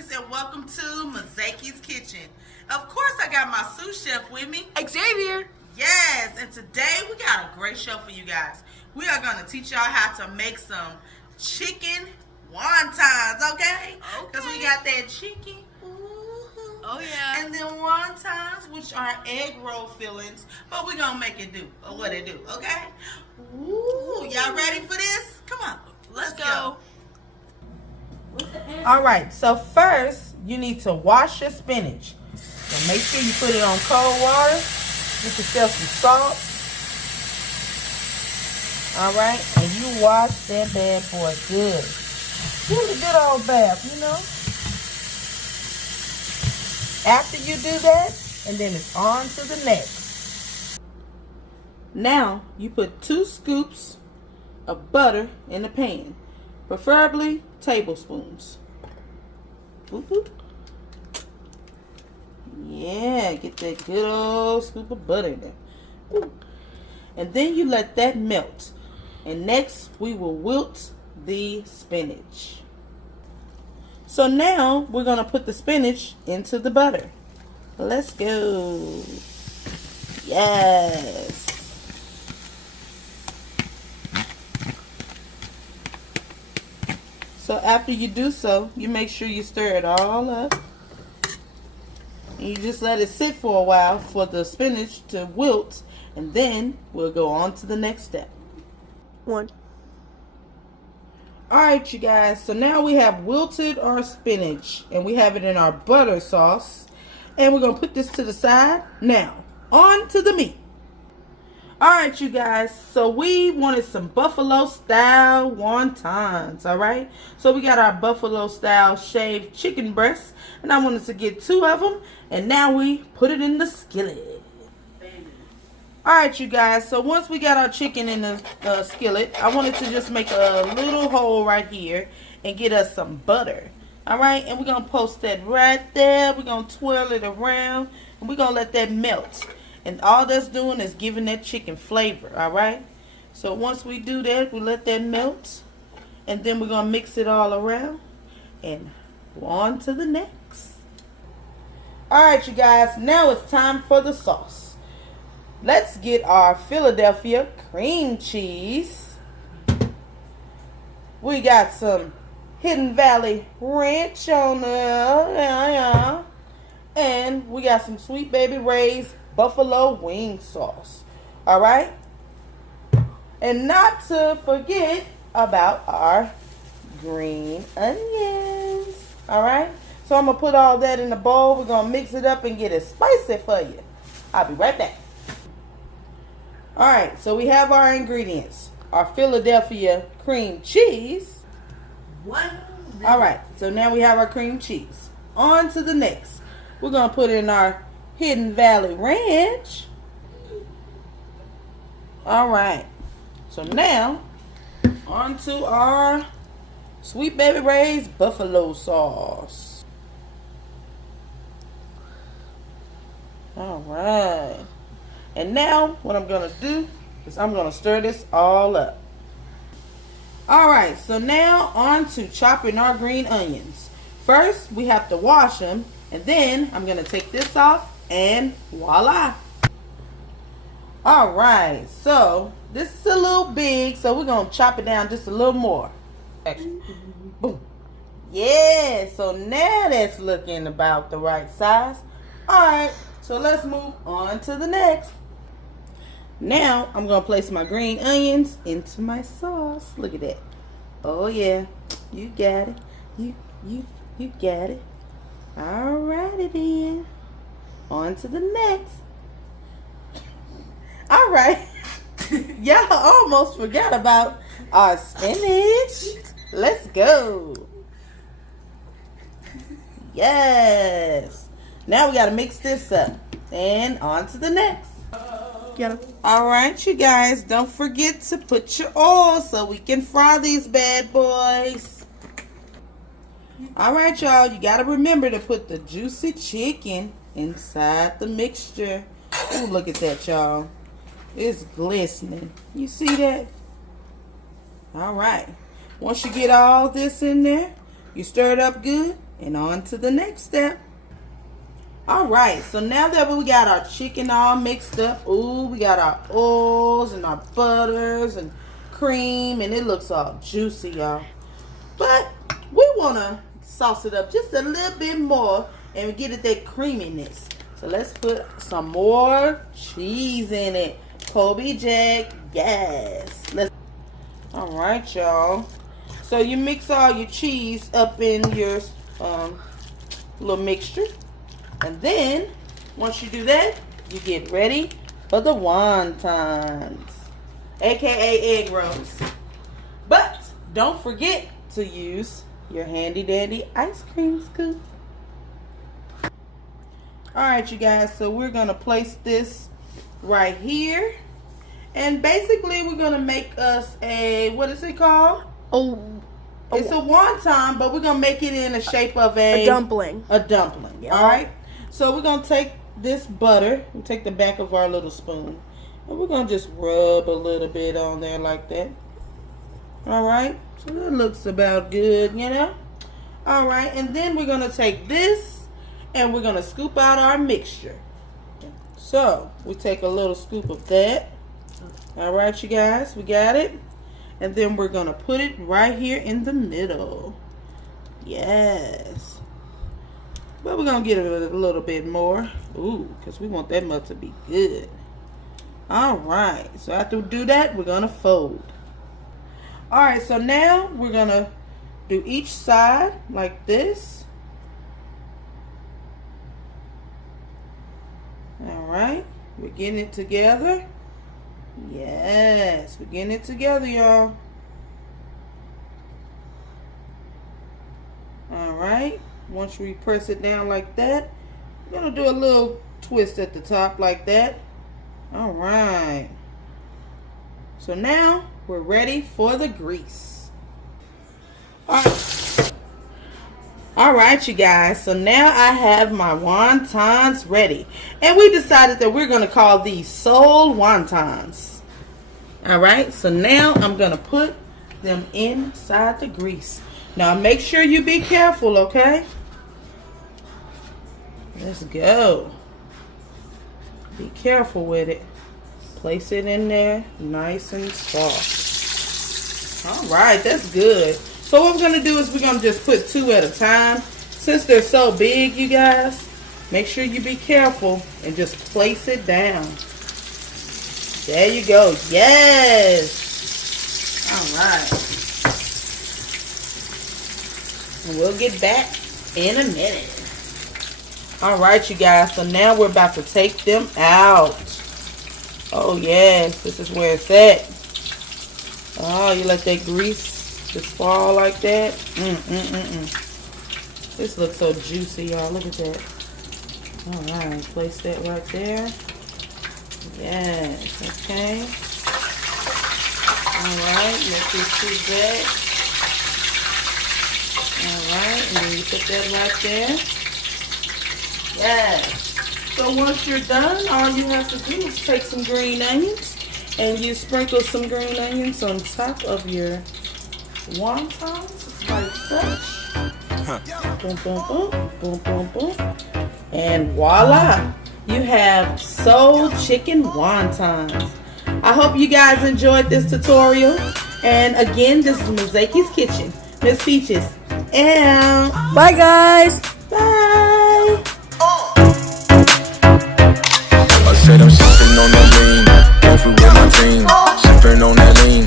Greetings and welcome to Mezake's Kitchen. Of course, I got my sous chef with me, Xavier. Yes, and today we got a great show for you guys. We are going to teach y'all how to make some chicken wontons, okay? Because we got that chicken. Oh, yeah. And then wontons, which are egg roll fillings, but we're going to make it do what it do, okay? Ooh, y'all ready for this? Come on, let's go. All right, so first you need to wash your spinach. So make sure you put it on cold water. Get yourself some salt. All right, and you wash that bad boy good. Give it a good old bath, you know. After you do that, and then it's on to the next. Now you put 2 scoops of butter in the pan, preferably tablespoons. Boop, boop. Yeah, get that good old scoop of butter in there. Ooh. And then you let that melt. And next we will wilt the spinach. So now we're going to put the spinach into the butter. Let's go. Yes. So after you do so, you make sure you stir it all up. And you just let it sit for a while for the spinach to wilt. And then we'll go on to the next step. Alright, you guys. So now we have wilted our spinach. And we have it in our butter sauce. And we're going to put this to the side. Now, on to the meat. Alright, you guys, so we wanted some buffalo style wontons, alright? So we got our buffalo style shaved chicken breasts, and I wanted to get 2 of them, and now we put it in the skillet. Alright, you guys, so once we got our chicken in the skillet, I wanted to just make a little hole right here and get us some butter, alright? And we're going to post that right there. We're going to twirl it around, and we're going to let that melt. And all that's doing is giving that chicken flavor, alright? So once we do that, we let that melt. And then we're going to mix it all around. And go on to the next. Alright, you guys, now it's time for the sauce. Let's get our Philadelphia cream cheese. We got some Hidden Valley Ranch on there. And we got some Sweet Baby Ray's buffalo wing sauce. Alright? And not to forget about our green onions. Alright? So I'm going to put all that in a bowl. We're going to mix it up and get it spicy for you. I'll be right back. Alright, so we have our ingredients. Our Philadelphia cream cheese. Alright, so now we have our cream cheese. On to the next. We're going to put in our Hidden Valley Ranch. Alright. So now, on to our Sweet Baby Ray's buffalo sauce. Alright. And now, what I'm going to do is I'm going to stir this all up. Alright, so now on to chopping our green onions. First, we have to wash them. And then, I'm going to take this off. And voila. Alright, so this is a little big, so we're going to chop it down just a little more. Boom. Yeah, so now that's looking about the right size. Alright, so let's move on to the next. Now, I'm going to place my green onions into my sauce. Look at that. Oh yeah, you got it. You got it. Alrighty then. On to the next. Alright. Y'all almost forgot about our spinach. Let's go. Yes. Now we got to mix this up. And on to the next. Alright, you guys. Don't forget to put your oil so we can fry these bad boys. Alright, y'all. You got to remember to put the juicy chicken inside the mixture. Ooh, look at that, y'all. It's glistening. You see that? Alright. Once you get all this in there, you stir it up good, And on to the next step. Alright, so now that we got our chicken all mixed up, ooh, we got our oils and our butters and cream, and it looks all juicy, y'all. But we want to sauce it up just a little bit more and get it that creaminess. So let's put some more cheese in it. Kobe Jack, yes. Alright, y'all. So you mix all your cheese up in your little mixture. And then, once you do that, you get ready for the wontons, aka egg rolls. But don't forget to use your handy dandy ice cream scoop. Alright, you guys, so we're going to place this right here. And basically, we're going to make us a, what is it called? It's a wonton, but we're going to make it in the shape of a dumpling. A dumpling, yep. Alright? So we're going to take this butter, we take the back of our little spoon, and we're going to just rub a little bit on there like that. Alright? So that looks about good, you know? Alright, and then we're going to take this, and we're going to scoop out our mixture. So, we take a little scoop of that. Alright, you guys, we got it. And then we're going to put it right here in the middle. Yes. But we're going to get a little bit more. Ooh, because we want that much to be good. Alright, so after we do that, we're going to fold. Alright, so now we're going to do each side like this. Alright, we're getting it together. Yes, we're getting it together, y'all. Alright, once we press it down like that, we're going to do a little twist at the top like that. Alright. So now we're ready for the grease. Alright, you guys. So now I have my wontons ready. And we decided that we're going to call these soul wontons. Alright, so now I'm going to put them inside the grease. Now make sure you be careful, okay? Let's go. Be careful with it. Place it in there nice and soft. Alright, that's good. So what we're going to do is we're going to just put 2 at a time. Since they're so big, you guys, make sure you be careful and just place it down. There you go. Yes. Alright. And we'll get back in a minute. Alright, you guys. So now we're about to take them out. Oh, yes. This is where it's at. Oh, you let that grease just fall like that. This looks so juicy, y'all. Look at that. Alright. Place that right there. Yes. Okay. Alright. Let's just do that. Alright. And then you put that right there. Yes. So once you're done, all you have to do is take some green onions and you sprinkle some green onions on top of your wontons like such. Boom, boom, boom, boom, boom, boom. And voila, you have soul chicken wontons. I hope you guys enjoyed this tutorial. And again, this is Mezake's Kitchen. Miss Peaches. And bye, guys. Bye. I said I'm sipping on that lean, going through with my team, sipping on that lean.